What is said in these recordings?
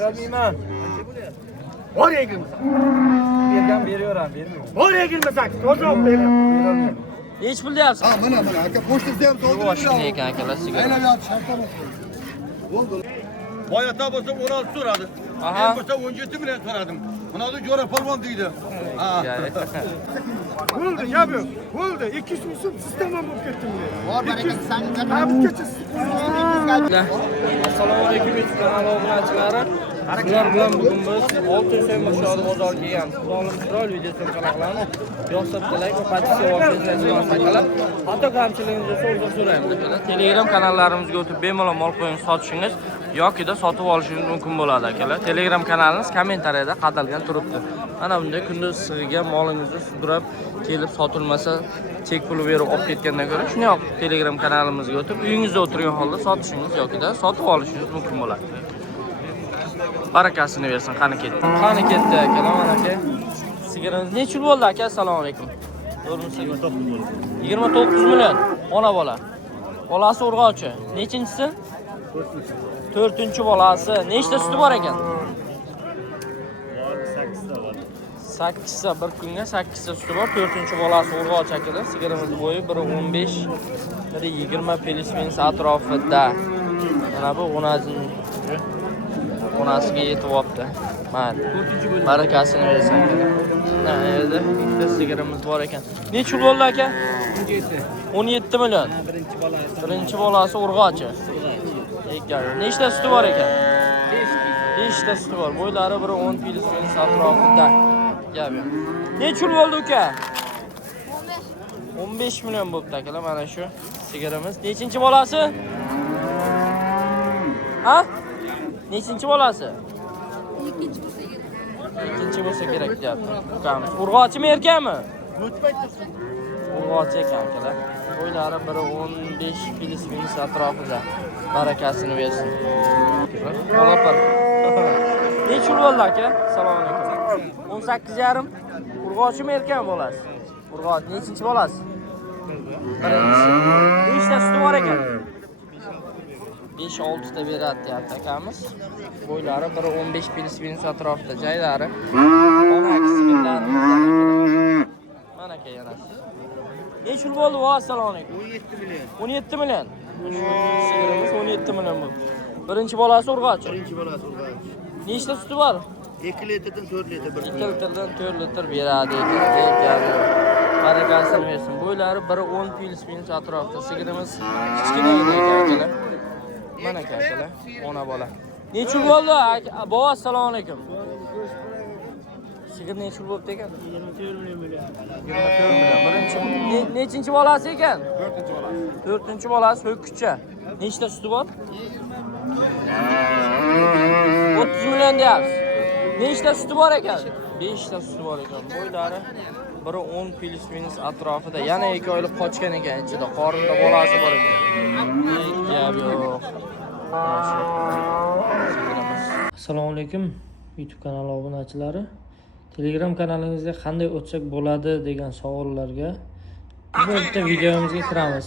Vermeyman. Oraya girmesak. Bergan beriyorum, vermiyorum. Oraya girmesak. To'g'ri beramiz. Nech pul deyapsiz? Ha, mana aka pochtasiga ham soldirib Yoshini ekan akalar sigara. aylanib shartnoma bo'ldi. Boyata bo'lsa 16 so'radi. Aha. Men bo'lsa 17 million so'radim. Mana Jo'ra polvon deydi. Ha. Bo'ldi, gap yo'q. Bo'ldi. 200 ming so'm sistema bo'lib ketdim men. Bor barakat sangiz. Assalomu alaykum YouTube kanali obunachilari. Sizlar bilan bugun biz Oltin so'm miqdorida bozorga kelganmiz. Xudolim chiroyli videosini qilamiz. Yo'qsa like va podpiska olsangiz akalar. Hatto kamchiligingizni so'rab so'raymiz akalar. Telegram kanallarimizga o'tib bemalol mol qo'ying sotishingiz yoki-da sotib olishingiz mumkin bo'ladi akalar. Telegram kanalimiz kommentariyada qadalgan turibdi. Mana bunday kunduz sig'igan molingizni sudrab kelib sotilmasa chek puli berib olib ketgandan ko'ra shunday Telegram kanalimizga o'tib uyingizda o'tirgan holda sotishingiz yoki-da sotib olishingiz mumkin bo'ladi. Barakasini bersin. Qani ketdi. Qani ketdi akalar, mana aka. Sigarangiz necha yil bo'ldi aka? Assalomu alaykum. 29 million. Ona bola. Bolasi urg'ochi. Nechinchisi? 4-bolasi. Nechta suti bor ekan? 8ta bir kunga 8ta suti bor. 4-bolasi urg'ochi akalar. Sigaramizni bo'yi 1.15, 1.20 plismens atrofida. Mana bu onasiga yetib olibdi. Mana barakasini bersin. Mana yerda ikkita sigaramiz bor ekan. Necha yil bo'ldi aka? 17 million. Birinchi bolasi urg'ochi. Nechta suti bor ekan? 5ta suti bor. Bo'ylari 1.10 plismens atrofida. Gap yo'q. Necha yil bo'ldi uka? 15 million bo'libdi akalar mana shu sigaramiz. Nechinchi bolasi? Ha? Nechinchi bolasi? Ikkinchi bo'lsa kerak deyapti. Ukamiz. Urg'ochimi erkakmi? Urg'ochi ekan akalar. Bo'ylari 1.15 plismens atrofida. Barakasini bersin. Olapar. Necha yil bo'ldi aka? Assalomu alaykum. 18,5. Urg'ochimi erkakmi bolasi? Urg'och. Nechinchi bolasi? Birinchisi. Nechta suti bor ekan? 5-6 ta beradi deyapti akamiz. Bo'ylari 1.15 plismens atrofida joylari. Ona sigirlarimiz mana aka yana. Necha yil bo'ldi? Assalomu alaykum. 17 million. Sigirimiz 17 million bo'ldi. Birinchi bolasi urg'ochi. Birinchi bolasi urg'ochi. Nechta suti bor? 2 litrdan 4 litr bir 2 litrdan 4 litr beradi ekan. Barakasini bersin. Bo'ylari 1.10 plismens atrofida. Sigirimiz kichkina ekan. Mana akalar, ona bola. Necha yil bo'ldi? Bobo assalomu alaykum. Sigir necha yil bo'libdi ekan? 24 million. 24 million. Birinchi nechinchi bolasi ekan? 4-bolasi. 4-bolasi ho'kkicha. Nechta suti bor? 30 million deyapsiz. Nechta suti bor ekan? 5ta suti bor ekan. Bo'ylari 1.10 plismens atrofida. Yana 2 oylik qochgan ekan ichida. Qorinda bolasi bor ekan. Gap yo'q. Assalomu alaykum YouTube kanali obunachilari. Telegram kanalingizga qanday o'tsak bo'ladi degan savollarga bu bitta videomizga kiramiz.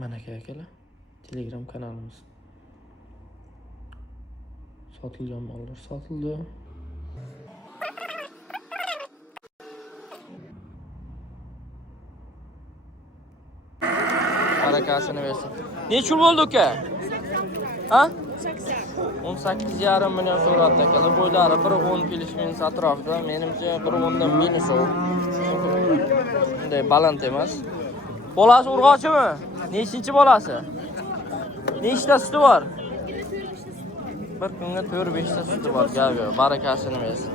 Mana akalar, Telegram kanalimiz. Sotilgan mollar sotildi. Barakasini bersin. Necha yil bo'ldi uka? Ha? 18,5 million so'rabdi akalar. Bo'ylari 1.10 plismens atrofida. Menimcha 1.10 dan minus u. Bunday baland emas. Bolasi urg'ochimi? Nechinchi bolasi? Nechta suti bor? Bir kunga 4-5 ta suti bor. Gap yo'q. Barakasini bersin.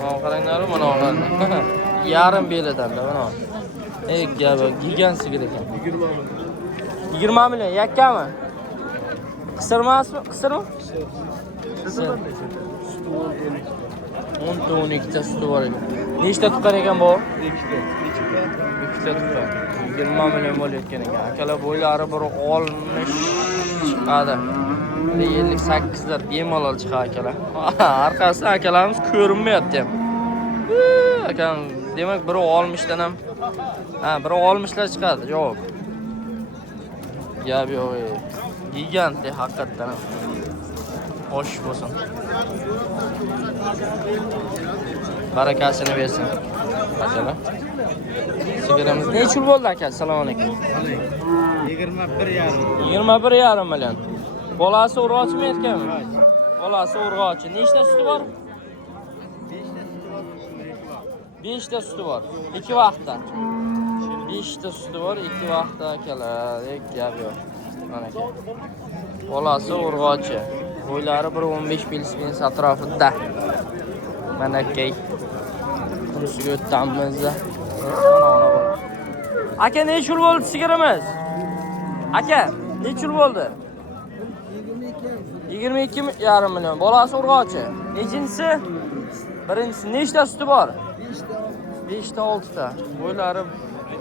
Mana qaranglar, mana oladi. Yarim belidan-da mana. Gap gigant sigir ekan. 20 million yakkami? Qisirmasmi? Qisirmi? Qisir. 10-12 ta suti bor ekan. Nechta tuqqan ekan bu? 2ta tuqqan. 20 million bo'layotgan ekan. Akalar bo'ylari 1.60 chiqadi. 58 lar bemalol chiqadi akalar. Orqasi akalarimiz ko'rinmayapti ham. Akam demak 1.60 dan ham Ha, biri 60lar chiqadi, javob. Gap yo'q. Gigant haqiqatdan. Xo'sh bo'lsin. Barakasini bersin. Akalar. Sigaramiz necha yil bo'ldi aka? Assalomu alaykum. 21,5 million. Bolasi urg'ochimi erkakmi? Bolasi urg'ochi. Nechta suti bor? 5 ta suti bor. 2 vaqtda. 5 ta suti bor, 2 vaqtda akalar. Gap yo'q. Mana aka. Bolasi urg'ochi. Bo'ylari 1.15 pils atrofida. Mana aka. Bunisiga o'tamiz. Aka necha yil bo'ldi sigaramiz? Aka, necha yil bo'ldi? 22,5 million. Bolasi urg'ochi. Nechinchisi? Birinchisi nechta suti bor? 5 ta 6 ta. Bo'ylari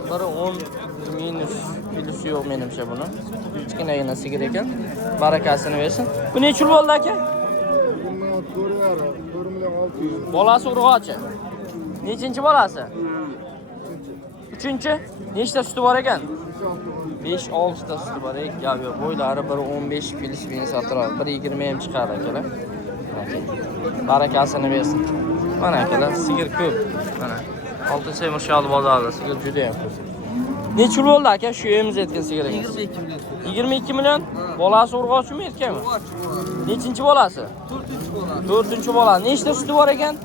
1.10 minus pilusi yo'q menimcha buni. Kichkinagina sigir ekan. Barakasini bersin. Bu necha yil bo'ldi aka? 4,6. Bolasi urg'ochi. Nechinchi bolasi? 3-chi? Nechta suti bor ekan? 5-6 ta suti bor. Gap yo'q. Bo'ylari 1.15 pilis atrof. 1.20 ham chiqar akalar. Barakasini bersin. Mana akalar, sigir ko'p. Mana Oltinsoy Mirshod bozorida sigir juda ham ko'p. Necha yil bo'ldi aka shu yerimiz aytgan sigiringiz? 22 million. Bolasi urg'ochimi erkakmi? Nechinchi bolasi? 4-chi bolasi. Nechta suti bor ekan?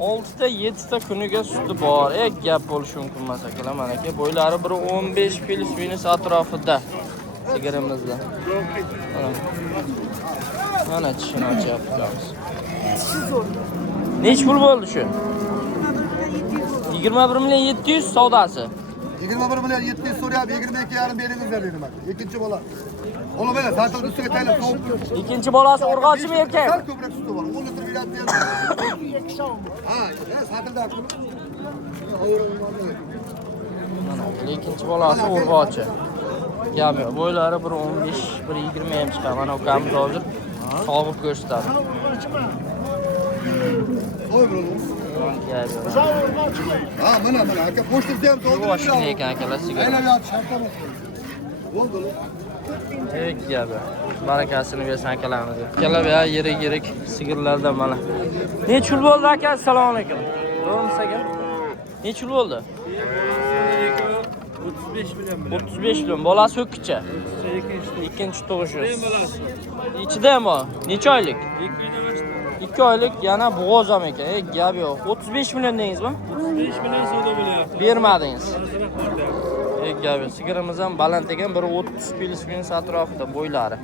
6 ta 7 ta kuniga suti bor. Gap bo'lishi mumkin emas akalar. Mana aka bo'ylari 1.15 plus atrofida sigirimizda. Mana tishini ochyapmiz. Necha pul bo'ldi shu? 21 million 700 savdosi. 21 million 700 so'rayapti, 22,5 beringizlar dedim aka. Ikkinchi bola. Ola mana zaten ustiga taylab sovuq. Ikkinchi bolasi urg'ochimi erkak? Sal ko'proq suti bor. 10 litr beradi. Ha, satilda pul. Mana ikkinchi bolasi urg'ochi. Gap yo'q. Bo'ylari 1.15, 1.20 ham chiqadi. Mana ukamiz hozir sog'ib ko'rsatadi. Qo'y birodar. Ha, mana aka pochtasi ham to'g'ri. Boshini ekan akalar sigir. Aylanib shartama. Bo'ldi. Gap. Barakasini bersin akalarimizga. Akalar ya yirik sigirlardan mana. Necha yil bo'ldi aka? Assalomu alaykum. To'g'rimi aka? Necha yil bo'ldi? 35 million. 35 million. Bolasi ho'kkicha. Ikkinchi tug'ishi. Ichida ham bor. Necha oylik? 2 oylik, yana bo'g'oz ham ekan. Gap yo'q. 35 million dengizmi? 35 million savdo bo'lyapti. Bermadingiz. Gap yo'q. Sigirimiz ham baland ekan, 1.30 pilis atrofida bo'ylari.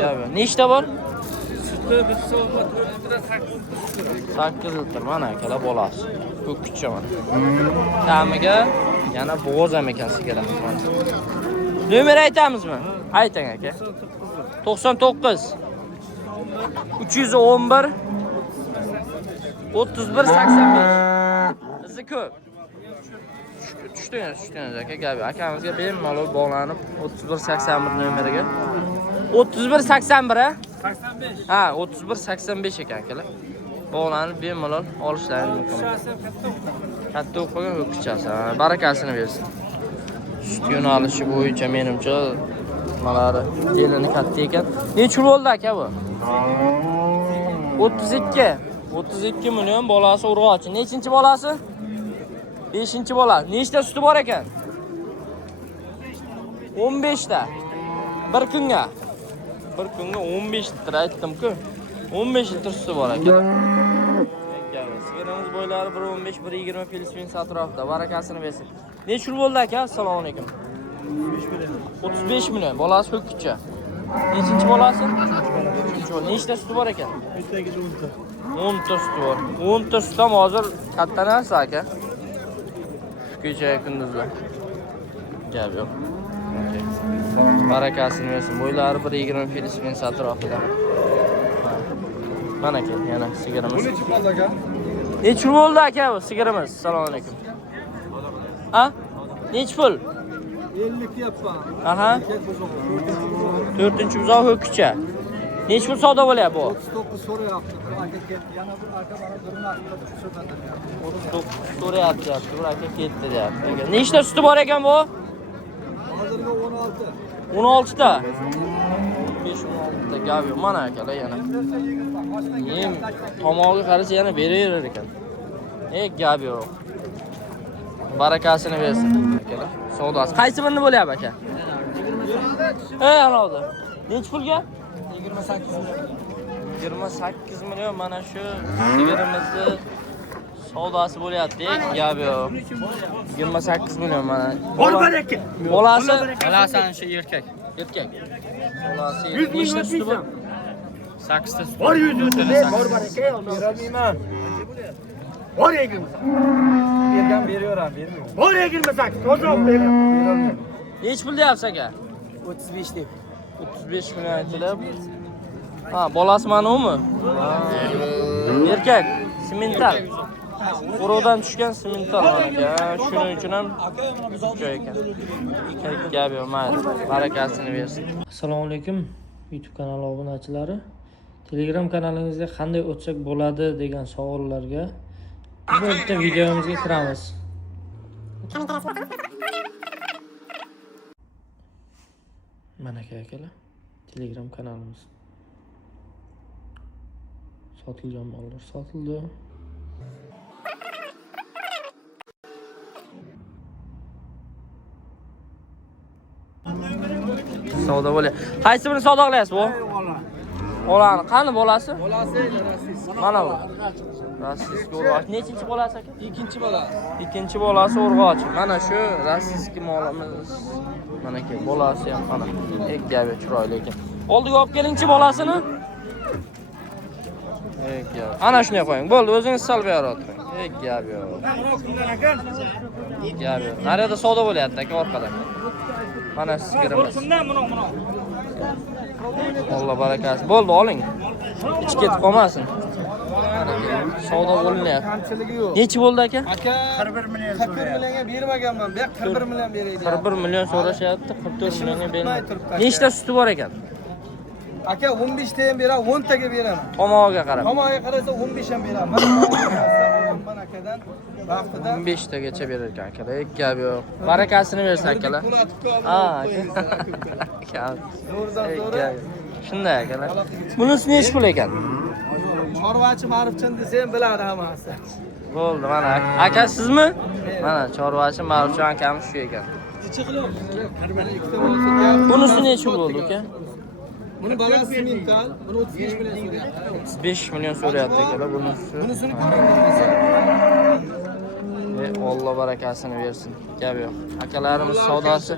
Gap yo'q. Nechta bor? Suti bir soatda 4 litr 8 litr. Mana akalar bolasi. Ko'kkicha mana. Tamiga yana bo'g'oz ham ekan sigirimiz mana. Nomer aytamizmi? Ayting aka. 99 311 31 85. Bizi ko'p. Tushdingiz aka. Gap akamizga bemalol bog'lanib 31 81 nomeriga. 31 81 a? 85. Ha, 31 85 ekan akalar. Bog'lanib bemalol olishlaringiz mumkin. Katta o'qigan o'qichasi. Barakasini bersin. Sut yo'nalishi bo'yicha menimcha malari telini katta ekan. Necha yil bo'ldi aka bu? 32 million. Bolasi urg'ochi. Nechinchi bolasi? 5-chi bola. Nechta suti bor ekan? 15 ta. Bir kunga 15 litr aytdim-ku. 15 litr suti bor ekan. Sigirimiz bo'ylari 1.15 1.20 pilis atrofida. Barakasini bersin. Necha yil bo'ldi aka? Assalomu alaykum. 35 million. Bolasi ho'kkicha. Nechinchi bolasi? 3-chi bola. Nechta suti bor ekan? 10 ta suti bor. 10 ta sut ham hozir katta narsa aka. Kecha kunduzlar. Gap yo'q. Barakasini bersin. Bo'ylari 1.20 pilis atrofida. Mana aka, yana sigirimiz. Bu necha pul aka? Necha pul bo'ldi aka bu sigirimiz? Assalomu alaykum. Ha? Necha pul? 50 yapman. Aha. 4-chi buzoq ho'kkicha. Necha pul savdo bo'lyapti bu? 39 so'rayapti. Bir aka ketdi. Yana bir aka bana durma qildi. Shundan. 39 so'rayapti, bir aka ketdi deyapti. Nechta suti bor ekan bu? Hozirgi 16. 16 ta. 5-16 ta gap yo'q. Mana akalar yana. Yem tomog'i qarasa yana beraverar ekan. Gap yo'q. Barakasini bersin akalar. Savdosi. Qaysi birini bo'lyapti aka? 28. Anavdi. Necha pulga? 28 million. 28 million mana shu sigirimizni savdosi bo'lyapti. Gap yo'q. 28 million mana. Bolasi shu erkak. Erkak. Bolasi nechta suti bor? 8 ta sut. Bor 100 bor aka, berolmayman. Bor 20. Bergan beraveram, bermayman. Bor 28. To'g'ri beraman. Nech pul deyapsiz aka? 35 deb. 35 million aytilib. Ha, bolasi mana umi? Erkak, simental. Qo'roqdan tushgan simental aka. Shuning uchun ham joy ekan. Gap yo'q, mayli. Barakasini bersin. Assalomu alaykum YouTube kanali obunachilari. Telegram kanalingizga qanday o'tsak bo'ladi degan savollarga bu bitta videomizga kiramiz. Mana akalar, Telegram kanalimiz. Sotilgan mollar sotildi. Savdo bo'lyapti. Qaysi birini savdo qilyapsiz bu? Olani, qani bolasi? Bolasi rasis. Mana bu. Rasisga urg'och. Nechinchi bolasi aka? Ikkinchi bola. Ikkinchi bolasi urg'och. Mana shu rasisga molimiz. Mana ke bolasi ham mana. Gabi chiroyli ekan. Oldiga olib kelingchi bolasini. Gabi. Ana shunday qo'ying. Bo'ldi, o'zingiz salb yarating. Gabi yo'q. Gabi yo'q. Narada savdo bo'lyapti aka orqada. Mana sigirimiz. Alloh barakasi. Bo'ldi, oling. Hech ketib qolmasin. Savdo bo'linyapti. Kamchiligi yo'q. Nechi bo'ldi aka? Aka 41 millionga bermaganman. Bu 41 million beraydi. 41 million so'rashyapti, 44 millionga bermaydi. Nechta suti bor ekan? Aka 15 ta ham beraman, 10 taga beraman. Tomog'iga qarab. Tomog'iga qarasa 15 ham beraman. Men akadan vaqtida 15 tagacha berar ekan akalar. Gap yo'q. Barakasini bersin akalar. Ha, aka. zo'rdan zo'ra. Shunday akalar. Bunisi nech pul ekan? Chorvachi ma'rifchan desam biladi hammasi. Bo'ldi, mana aka sizmi? Mana chorvachi Ma'rufjon akamiz shu ekan. Bunisi nech pul bo'ldi aka? Buni balasi simental, buni 35 million so'rayapti. 35 million so'rayapti akalar bunisi. Bunisini ko'ring. Alloh barakasini bersin. Gap yo'q. Akalarimiz savdosi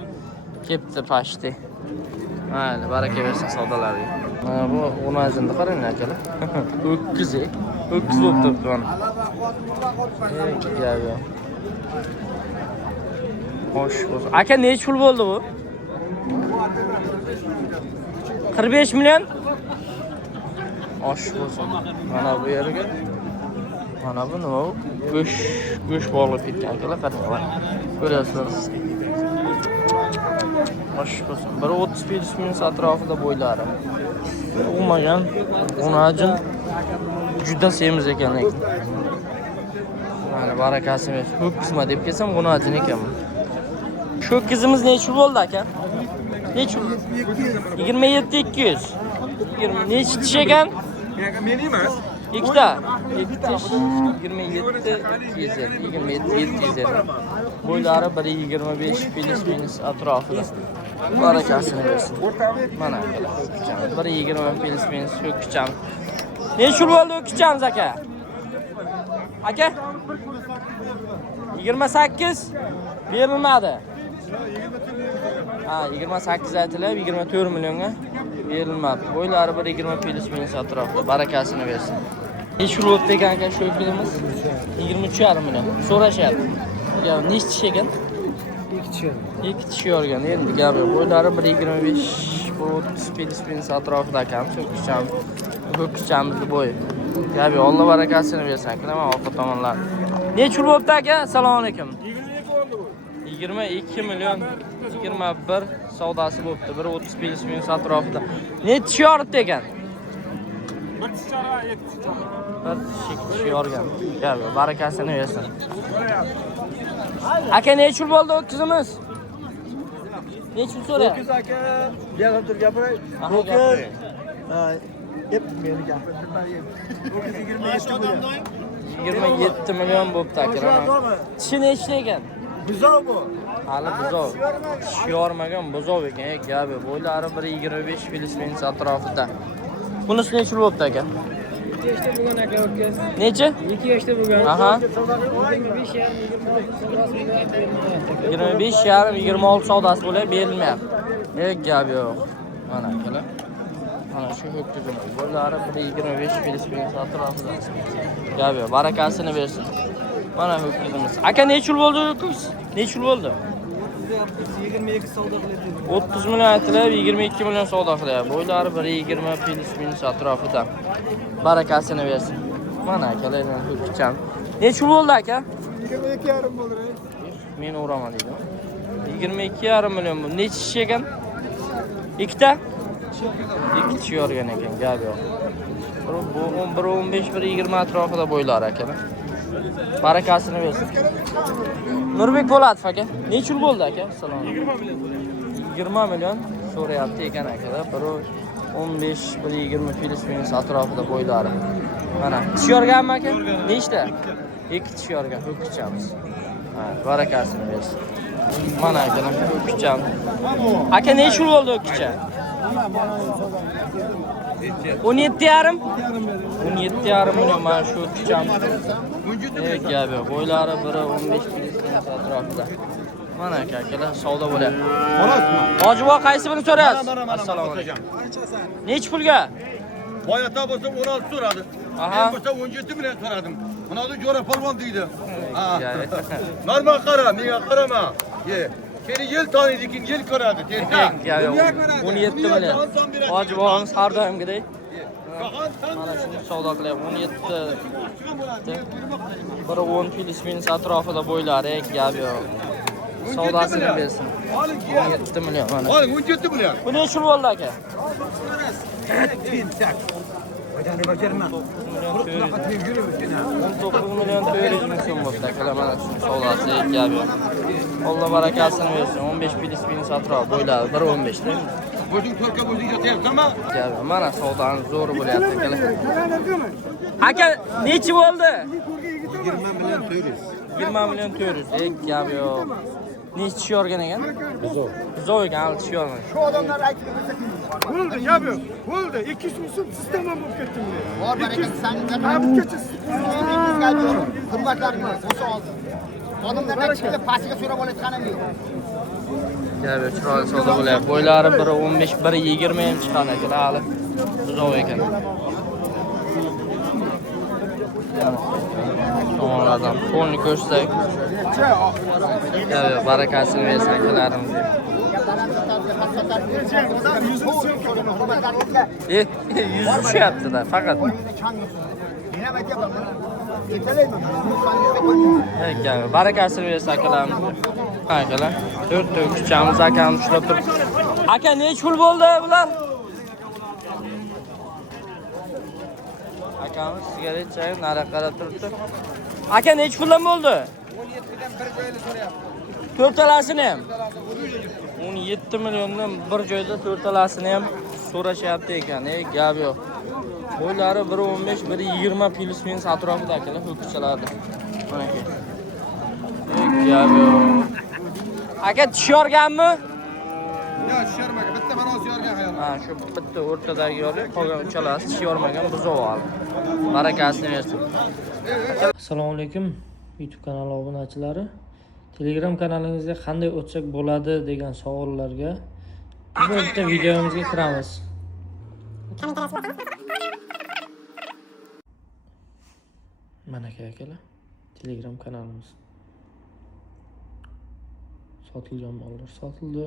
kepti pashti. Mayli, baraka bersin savdolariga. Mana bu o'nazinni qarang akalar. O'kkiz bo'lib turibdi mana. Gap yo'q. Xo'sh bo'lsin. Aka nech pul bo'ldi bu? 45 million. Osh bo'lsin. Mana bu yerga. Mana bu nima? Go'sht bog'lab ketgan akalar, qarang. Ko'ryapsizlar. Osh bo'lsin. 1.35 million atrofida bo'ylari. Umuman o'najin juda semiz ekan. Mana barakasi bersin. Ho'kizma deb kelsam o'najin ekan. Shu ho'kizimiz necha bo'ldi aka? Necha? 27200. 20 necha tish ekan? Men emas. Ikkita. 27 Bo'ylari 1.25 minus atrofida. Barakasini bersin. Mana ho'kizamiz 1.20 minus ho'kizamiz. Necha bo'ldi ho'kizamiz aka? Aka? 28 berilmadi. Ha, 28 aytilib 24 millionga berilmadi. Bo'ylari 1.20 minus atrofida. Barakasini bersin. Necha pul o'tdi ekan aka shu ho'kizimiz? 23,5 million. So'rashyapti. Necha tish ekan? 2 tish yorgan. Endi gap yo'q. Bo'ylari 1.25 minus atrofida ekan. Ho'kizamizni bo'yi. Gap yo'q. Alloh barakasini bersin. Mana orqa tomonlar. Necha pul bo'pti aka? Assalomu alaykum. 22 million 21 savdosi bo'pti. 1.35 million atrofida. Necha tish yoribdi ekan? kishi yorgan. Gel barakasini versin. Aka nechul bo'ldi o'tkizimiz? Nechul so'ra? Ho'kiz aka, yana tur gapiray. Aha, Ho'kiz. gapiray. Deb meni gapirtirmaydi. Ho'kiz 27 million. 27 million bo'pti aka. Tishi nechta ekan? Buzov bu. Hali buzov. Tishi yormagan buzov ekan. Gapi bo'ylari 1.25 Filipins atrofida. Bunisi nechul bo'pti aka? 2 yoshda bo'lgan aka o'tgan. Necha? 2 yoshda bo'lgan. Aha. 25 yarim 25 savdosi bo'lyapti, berilmayapti. Gap yo'q. Mana akalar. Mana shu ho'kizim. Bo'ylari 1.25 Filipins atrofida. Gap yo'q. Barakasini bersin. Mana ho'kizimiz. Aka nechul bo'ldi ho'kiz? Nechul bo'ldi? 22 savdo qilyapti. 30 million aytilib, 22 million savdo qilyapti. Bo'ylari 1.20 Filipins atrofida. Barakasini bersin. Mana akalarning ho'kizcham. Nechul bo'ldi aka? 22,5 bo'ldi. Men uraman deydi. 22,5 million bu. Necha kishi ekan? Ikkita? Ikki kishi yorgan ekan, gap yo'q. Bu 1.15 1.20 atrofida bo'ylar akalar. Barakasini bersin. Nurbek Po'latov aka, nechul bo'ldi aka? Salom. 20 million so'rayapti ekan akalar. 1.15 1.20 Filipins atrofida bo'ylari. Mana, tish yorganmi aka? Nechta? Ikki tish yorgan, ho'kizchamiz. Barakasini bersin. Mana akalar, ho'kizcham. Aka nechul bo'ldi ho'kizcha? 17,5? 17,5 million mana shu ho'kizcham. Gap yo'q. Bo'ylari 1.15 Filipins atrofida. Mana akalar, savdo bo'lyapti. Hojibo qaysi birini so'rayapsiz? Assalomu alaykum. Nech pulga? Boyata bo'lsa 16 so'radi. Aha. Men bo'lsa 17 million so'radim. Buni jo'ra polvon deydi. Ha. Normal qara, menga qarama. Ye. Seni yil taniydi, lekin yil ko'radi. Gap yo'q. 17 million. Hojibomiz har doimgidek. Mana shuni savdo qilyapti. 17. 1.10 Filipins atrofida bo'ylari, gap yo'q. Savdosini bersin. 17 million mana. Oling 17 million. Bu nechul bo'ldi aka? 19 million 400 ming so'm bo'ldi akalar. Mana shu savdosi, gap yo'q. Alloh barakasini bersin. 15 Filipins atrof bo'ylari 1.15 da. O'zing to'rtga o'zing yotyapsanmi? Gap yo'q. Mana savdoning zo'ri bo'lyapti akalar. Aka nechi bo'ldi? 20 million 400. 20 million 400. Gap yo'q. Nechi tish yorgan ekan? Buzov. Buzov ekan, hali tish yormagan. Shu odamlar aytib bo'ldi, gap yo'q. Bo'ldi, 200 ming so'm sistema bo'lib ketdi bu. Bor barakat sangiga hurmatlaringiz o'sha oldi. Odamlardan chiqib pasiga so'rab olayotganim yo'q. Gap yo'q, chiroyli savdo bo'lyapti. Bo'ylari 1.15 1.20 ham chiqadi akalar, hali buzov ekan. Tomonlardan polni ko'rsak. Yo'q, barakasini bersin akalarimiz. Yüz tushyapti-da, faqat. Barakasini bersin akalarimiz. Akalar, 4 ta o'quvchimiz akamiz ushlab turibdi. Aka, nech pul bo'ldi bular? Akamiz sigaret chayib nariga qarab turibdi. Aka, nech puldan bo'ldi? 17 dan bir joyda so'rayapti. To'rtalasini ham. 17 milliondan bir joyda to'rtalasini ham so'rashyapti ekan. Gap yo'q. Bo'ylari 1.15 1.20 Filipins atrofida akalar ho'kizchalardi. Mana aka. Gap yo'q. Aka tish yorganmi? Yo'q, tish yormagan. Bitta mana o'zi yorgan hayol. Ha, shu bitta o'rtadagi yorgan, qolgan uchalasi tish yormagan buzov oldi. Barakasini bersin. Assalomu alaykum YouTube kanali obunachilari. Telegram kanalingizga qanday o'tsak bo'ladi degan savollarga bu bitta videomizga kiramiz. Mana akalar, Telegram kanalimiz. Sotilgan mollar sotildi.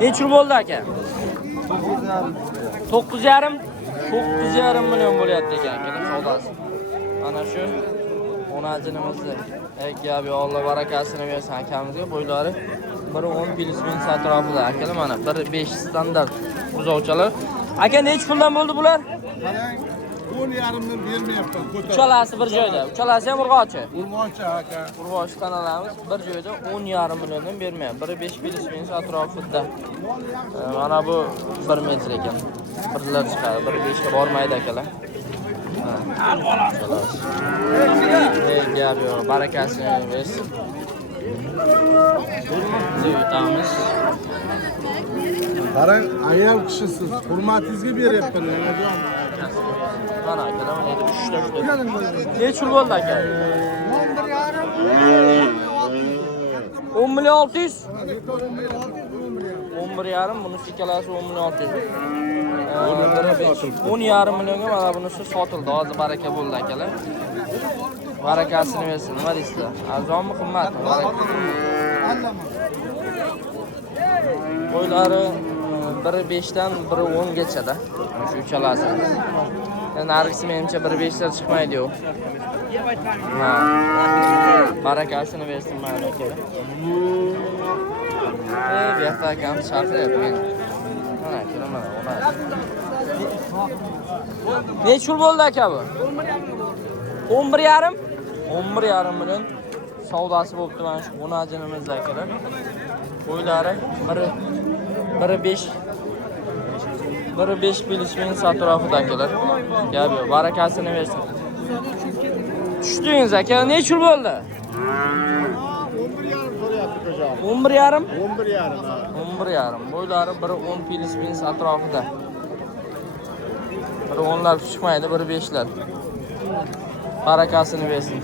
Nechul bo'ldi aka? 9,5 million bo'lyapti ekan akalar savdosi. Mana shu Onajinimizni. Gap yo'q, Alloh barakasini bersin akamizga. Bo'ylari 1.10 plyus-minus atrofida akalar mana 1.5 standart buzovchalar. Aka necha puldan bo'ldi bular? Qarang, 10,5dan bermayapman. Uchalasi bir joyda. Uchalasi ham urg'ochi. Urg'ochi aka. Urg'ochi tanalamiz bir joyda 10,5 milliondan bermayapti. 1.5 plyus-minus atrofida. Mana bu 1 metr ekan. Birlar chiqadi, 1.5 ga bormaydi akalar. Gap yo'q, barakasini bersin. Yutamiz. Qarang, ayol kishisiz, hurmatingizga beryapman, nemajon? Mana akalar, mana endi 3 ta. Necha pul bo'ldi aka? 10 million 600. 11,5 bunisi ikkalasi 10 million 600. 10,5 millionga mana bunisi sotildi. Hozir baraka bo'ldi akalar. Barakasini bersin. Nima deysizlar? Arzonmi, qimmatmi? Qo'ylari 1.5dan 1.10 gacha-da. Shu uchalasi. Nargisi menimcha 1.5lar chiqmaydi-yu. Ha. Barakasini bersin mana akalar. Bu yoqda ham chaqiryapti meni. Mana akalar mana ona. Necha pul bo'ldi aka bu? 11,5. 11,5 million savdosi bo'libdi mana shu onajinimizda akalar. Qo'ylari 1.5 plyus-minus atrofida akalar. Gap yo'q, barakasini bersin. Tushdingiz aka, necha pul bo'ldi? 11,5 so'rayapti 11,5. Bo'ylari 1.10 plyus-minus atrofida. 1.10lar chiqmaydi, 1.5lar. Barakasini bersin.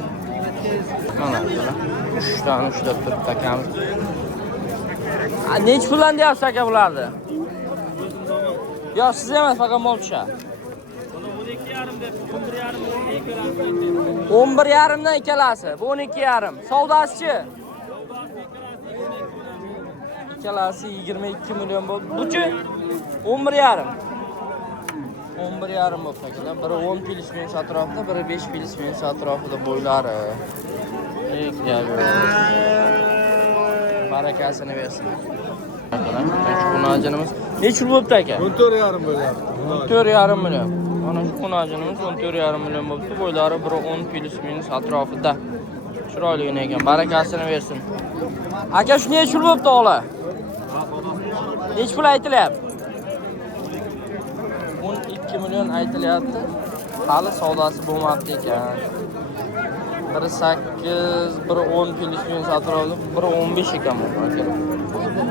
Mana akalar. 3 ta ushlab turibdi akamiz. Necha puldan deyapsiz aka bularni? Yo'q, siz emas, faqat mol tushadi. 11,5 dan ikkalasi. Bu 12,5. Savdosichi? İkkalasi 22 million bo'ldi. Buchi 11,5. 11,5 bo'ldi akalar. Biri 10 plyus-minus atrofida, biri 5 plyus-minus atrofida bo'ylari. Barakasini bersin. Akalar, shu onajinimiz necha pul bo'libdi aka? 14,5 bo'ladi. 14,5 million. Mana shu onajinimiz 14,5 million bo'libdi. Bo'ylari 1.10 plyus-minus atrofida. Chiroyli ekan, barakasini bersin. Aka, shu necha pul bo'libdi ola? Necha pul aytilyapti? 12 million aytilyapti. Hali savdosi bo'lmabdi ekan. 1.8, 1.10 plyus-minus atrofida, 1.15 ekan bu aka.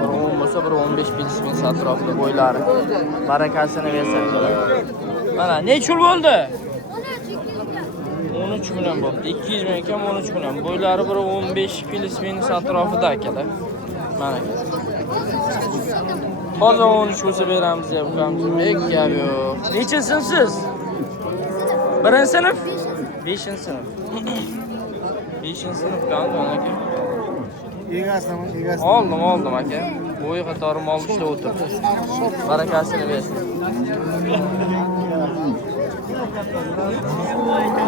1.10 bo'lsa 1.15 plyus-minus atrofida bo'ylari. Barakasini bersin. Mana necha pul bo'ldi? 13 million bo'ldi. 200 ming ekan, 13 million. Bo'ylari 1.15 plyus-minus atrofida akalar. Mana aka. Hozir 13 bo'lsa beramiz deb ukamizga. Gap yo'q. Necha sinfsiz? 1-sinf? 5-sinf. 5-sinf qanday aka? Egasiman. Oldim aka. Bo'yi qatori mol ishlab o'tirdi. Barakasini bersin.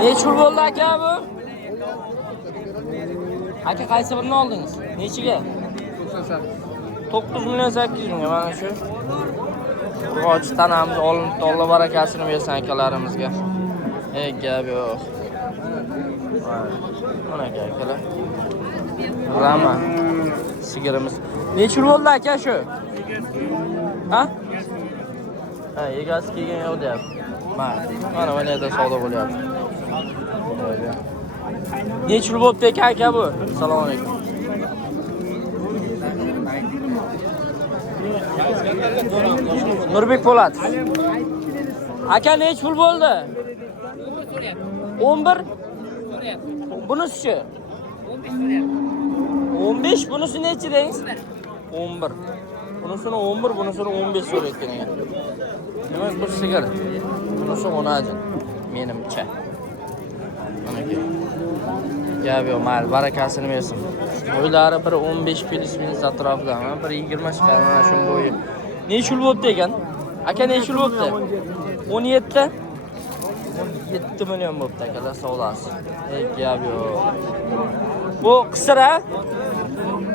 Necha pul bo'ldi aka bu? Aka, qaysi birini oldingiz? Nechiga? 9 million 800 mingga mana shu. Urg'ochi tanamiz olinibdi. Alloh barakasini bersin akalarimizga. Gap yo'q. Mana akalar. Rama sigirimiz. Necha pul bo'ldi aka shu? Ha? Ha, egasi kelgan yo'q deyapti. Mana yerda savdo bo'lyapti. Necha pul bo'pti aka bu? Assalomu alaykum. Nurbek Po'lat. Aka, necha pul bo'ldi? 11. Bunisi-chi? 15. Bunisi necha deysiz? 11. Bunisini 11, bunisini 15 so'rayotgan ekan. Demak, bu sigir. Bunisi onajin. Menimcha. Gap yo'q, mayli, barakasini bersin. Bo'ylari 1.15 plyus-minus atrofida, 1.20 chiqadi mana shu bo'yi. Necha pul bo'pti ekan? Aka, necha pul bo'pti? 17. 7 million bo'pti akalar savdosi. Gap yo'q. Bu qisir a?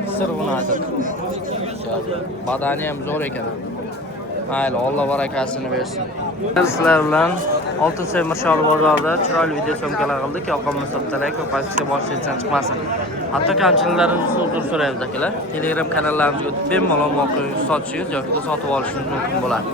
Qisir bunadir. Badani ham zo'r ekan. Mayli, Alloh barakasini bersin. Sizlar bilan Oltinsoy Mirshol bozorida chiroyli video syomkalar qildik. Yoqimli so'ttalak va pastga boshlayotgan chiqmasin. Hatto kamchiliklarimizni uzr so'raymiz akalar. Telegram kanallarimizga o'tib bemalol voqea sotishingiz yoki sotib olishingiz mumkin bo'ladi.